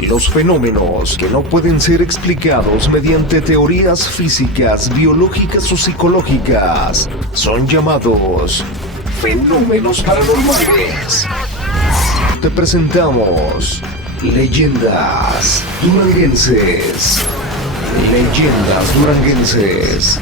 Los fenómenos que no pueden ser explicados mediante teorías físicas, biológicas o psicológicas son llamados fenómenos paranormales. Te presentamos Leyendas Duranguenses. Leyendas Duranguenses.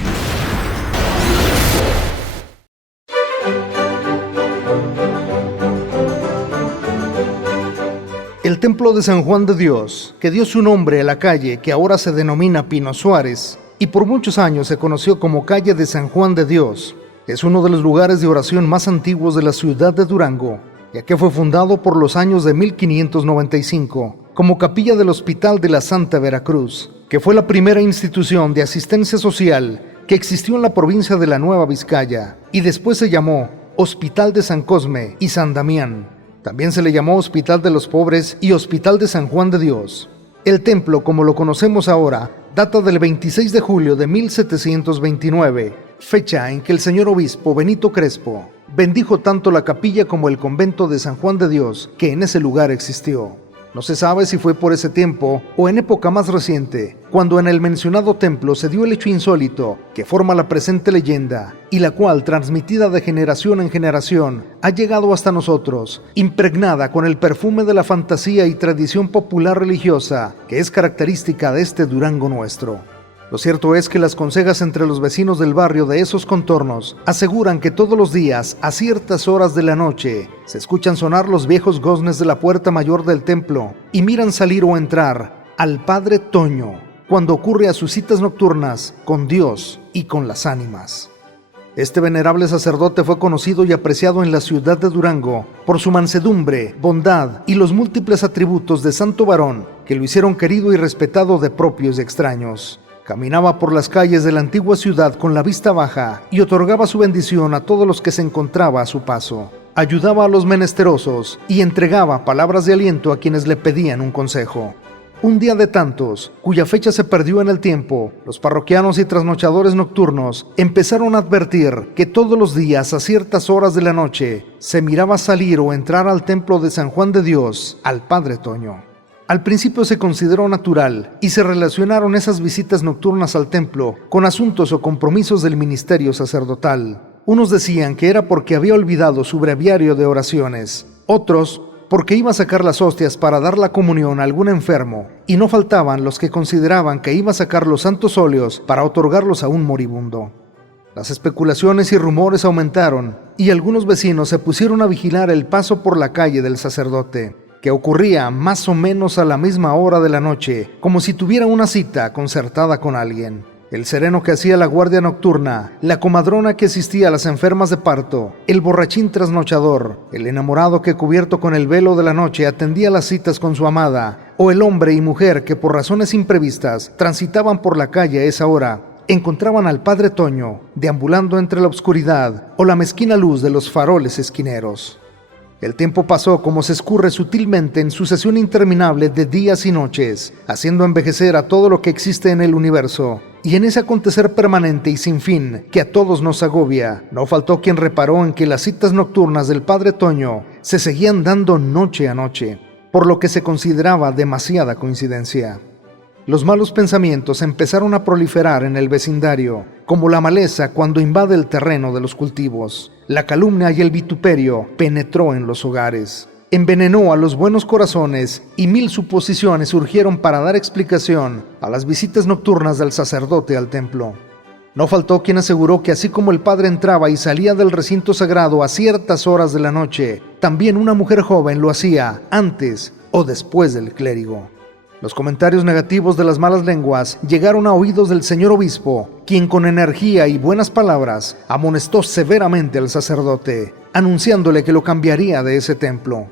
El templo de San Juan de Dios, que dio su nombre a la calle que ahora se denomina Pino Suárez y por muchos años se conoció como calle de San Juan de Dios, es uno de los lugares de oración más antiguos de la ciudad de Durango, ya que fue fundado por los años de 1595 como capilla del Hospital de la Santa Veracruz, que fue la primera institución de asistencia social que existió en la provincia de la Nueva Vizcaya, y después se llamó Hospital de San Cosme y San Damián. También se le llamó Hospital de los Pobres y Hospital de San Juan de Dios. El templo, como lo conocemos ahora, data del 26 de julio de 1729, fecha en que el señor obispo Benito Crespo bendijo tanto la capilla como el convento de San Juan de Dios que en ese lugar existió. No se sabe si fue por ese tiempo o en época más reciente, cuando en el mencionado templo se dio el hecho insólito que forma la presente leyenda y la cual, transmitida de generación en generación, ha llegado hasta nosotros, impregnada con el perfume de la fantasía y tradición popular religiosa que es característica de este Durango nuestro. Lo cierto es que las consejas entre los vecinos del barrio de esos contornos aseguran que todos los días, a ciertas horas de la noche, se escuchan sonar los viejos goznes de la puerta mayor del templo y miran salir o entrar al Padre Toño cuando ocurre a sus citas nocturnas con Dios y con las ánimas. Este venerable sacerdote fue conocido y apreciado en la ciudad de Durango por su mansedumbre, bondad y los múltiples atributos de santo varón que lo hicieron querido y respetado de propios y extraños. Caminaba por las calles de la antigua ciudad con la vista baja y otorgaba su bendición a todos los que se encontraba a su paso. Ayudaba a los menesterosos y entregaba palabras de aliento a quienes le pedían un consejo. Un día de tantos, cuya fecha se perdió en el tiempo, los parroquianos y trasnochadores nocturnos empezaron a advertir que todos los días a ciertas horas de la noche se miraba salir o entrar al templo de San Juan de Dios al Padre Toño. Al principio se consideró natural y se relacionaron esas visitas nocturnas al templo con asuntos o compromisos del ministerio sacerdotal. Unos decían que era porque había olvidado su breviario de oraciones, otros porque iba a sacar las hostias para dar la comunión a algún enfermo, y no faltaban los que consideraban que iba a sacar los santos óleos para otorgarlos a un moribundo. Las especulaciones y rumores aumentaron y algunos vecinos se pusieron a vigilar el paso por la calle del sacerdote, que ocurría más o menos a la misma hora de la noche, como si tuviera una cita concertada con alguien. El sereno que hacía la guardia nocturna, la comadrona que asistía a las enfermas de parto, el borrachín trasnochador, el enamorado que cubierto con el velo de la noche atendía las citas con su amada, o el hombre y mujer que por razones imprevistas transitaban por la calle a esa hora, encontraban al Padre Toño deambulando entre la oscuridad o la mezquina luz de los faroles esquineros. El tiempo pasó como se escurre sutilmente en sucesión interminable de días y noches, haciendo envejecer a todo lo que existe en el universo. Y en ese acontecer permanente y sin fin que a todos nos agobia, no faltó quien reparó en que las citas nocturnas del Padre Toño se seguían dando noche a noche, por lo que se consideraba demasiada coincidencia. Los malos pensamientos empezaron a proliferar en el vecindario, como la maleza cuando invade el terreno de los cultivos. La calumnia y el vituperio penetró en los hogares, envenenó a los buenos corazones y mil suposiciones surgieron para dar explicación a las visitas nocturnas del sacerdote al templo. No faltó quien aseguró que así como el padre entraba y salía del recinto sagrado a ciertas horas de la noche, también una mujer joven lo hacía antes o después del clérigo. Los comentarios negativos de las malas lenguas llegaron a oídos del señor obispo, quien con energía y buenas palabras amonestó severamente al sacerdote, anunciándole que lo cambiaría de ese templo.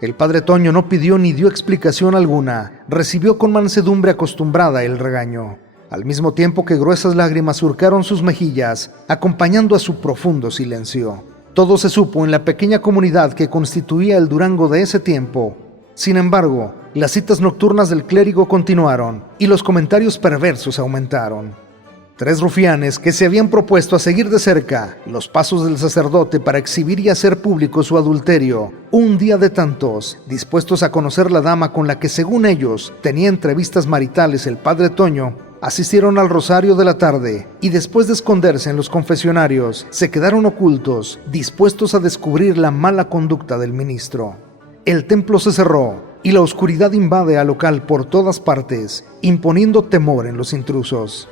El Padre Toño no pidió ni dio explicación alguna, recibió con mansedumbre acostumbrada el regaño, al mismo tiempo que gruesas lágrimas surcaron sus mejillas, acompañando a su profundo silencio. Todo se supo en la pequeña comunidad que constituía el Durango de ese tiempo. Sin embargo, las citas nocturnas del clérigo continuaron y los comentarios perversos aumentaron. 3 rufianes que se habían propuesto a seguir de cerca los pasos del sacerdote para exhibir y hacer público su adulterio, un día de tantos, dispuestos a conocer la dama con la que según ellos tenía entrevistas maritales el padre Toño, asistieron al rosario de la tarde y después de esconderse en los confesionarios, se quedaron ocultos, dispuestos a descubrir la mala conducta del ministro. El templo se cerró y la oscuridad invade al local por todas partes, imponiendo temor en los intrusos.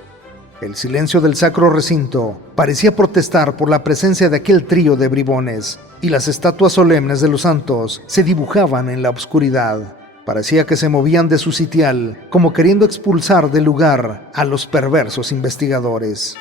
El silencio del sacro recinto parecía protestar por la presencia de aquel trío de bribones, y las estatuas solemnes de los santos se dibujaban en la oscuridad. Parecía que se movían de su sitial, como queriendo expulsar del lugar a los perversos investigadores.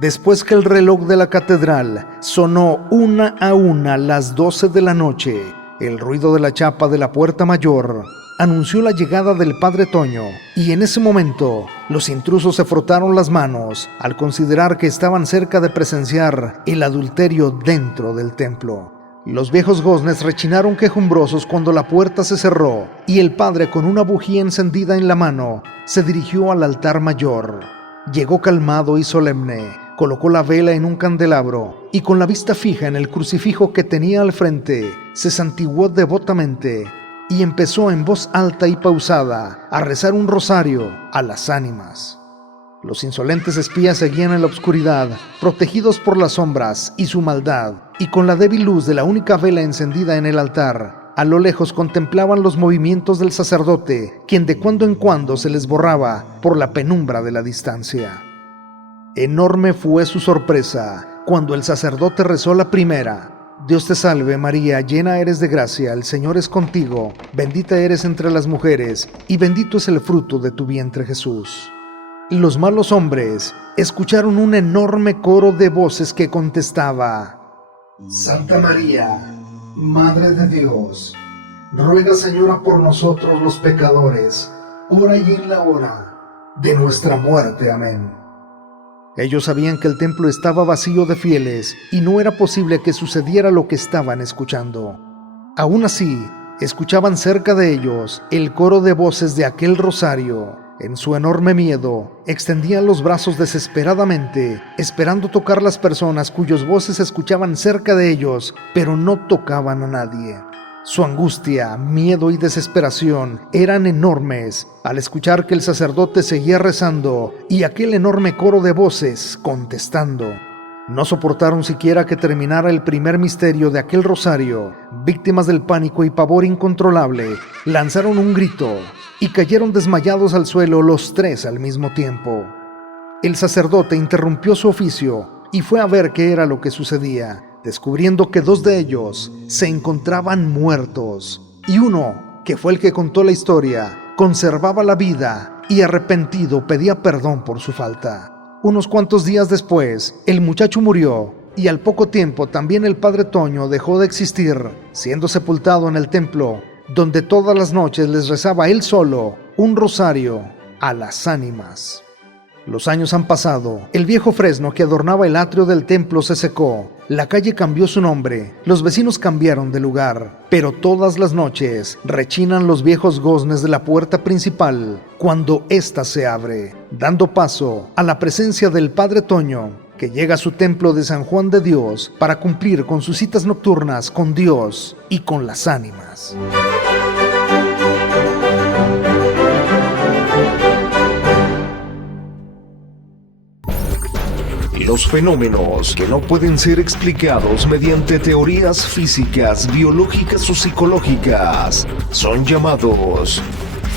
Después que el reloj de la catedral sonó una a una las 12 de la noche, el ruido de la chapa de la puerta mayor anunció la llegada del padre Toño, y en ese momento los intrusos se frotaron las manos al considerar que estaban cerca de presenciar el adulterio dentro del templo. Los viejos goznes rechinaron quejumbrosos cuando la puerta se cerró y el padre, con una bujía encendida en la mano, se dirigió al altar mayor. Llegó calmado y solemne, colocó la vela en un candelabro y con la vista fija en el crucifijo que tenía al frente, se santiguó devotamente y empezó en voz alta y pausada a rezar un rosario a las ánimas. Los insolentes espías seguían en la oscuridad, protegidos por las sombras y su maldad, y con la débil luz de la única vela encendida en el altar, a lo lejos contemplaban los movimientos del sacerdote, quien de cuando en cuando se les borraba por la penumbra de la distancia. Enorme fue su sorpresa cuando el sacerdote rezó la primera: Dios te salve María, llena eres de gracia, el Señor es contigo, bendita eres entre las mujeres, y bendito es el fruto de tu vientre Jesús. Los malos hombres escucharon un enorme coro de voces que contestaba: Santa María, Madre de Dios, ruega Señora por nosotros los pecadores, ahora y en la hora de nuestra muerte. Amén. Ellos sabían que el templo estaba vacío de fieles y no era posible que sucediera lo que estaban escuchando. Aún así, escuchaban cerca de ellos el coro de voces de aquel rosario. En su enorme miedo, extendían los brazos desesperadamente, esperando tocar las personas cuyas voces escuchaban cerca de ellos, pero no tocaban a nadie. Su angustia, miedo y desesperación eran enormes al escuchar que el sacerdote seguía rezando y aquel enorme coro de voces contestando. No soportaron siquiera que terminara el primer misterio de aquel rosario. Víctimas del pánico y pavor incontrolable, lanzaron un grito y cayeron desmayados al suelo los 3 al mismo tiempo. El sacerdote interrumpió su oficio y fue a ver qué era lo que sucedía, descubriendo que 2 de ellos se encontraban muertos y uno, que fue el que contó la historia, conservaba la vida y arrepentido pedía perdón por su falta. Unos cuantos días después, el muchacho murió y al poco tiempo también el padre Toño dejó de existir, siendo sepultado en el templo, donde todas las noches les rezaba él solo un rosario a las ánimas. Los años han pasado, el viejo fresno que adornaba el atrio del templo se secó, la calle cambió su nombre, los vecinos cambiaron de lugar, pero todas las noches rechinan los viejos goznes de la puerta principal cuando ésta se abre, dando paso a la presencia del padre Toño, que llega a su templo de San Juan de Dios para cumplir con sus citas nocturnas con Dios y con las ánimas. Los fenómenos que no pueden ser explicados mediante teorías físicas, biológicas o psicológicas son llamados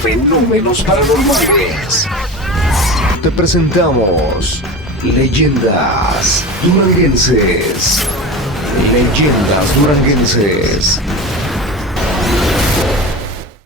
fenómenos paranormales. Te presentamos Leyendas Duranguenses. Leyendas Duranguenses.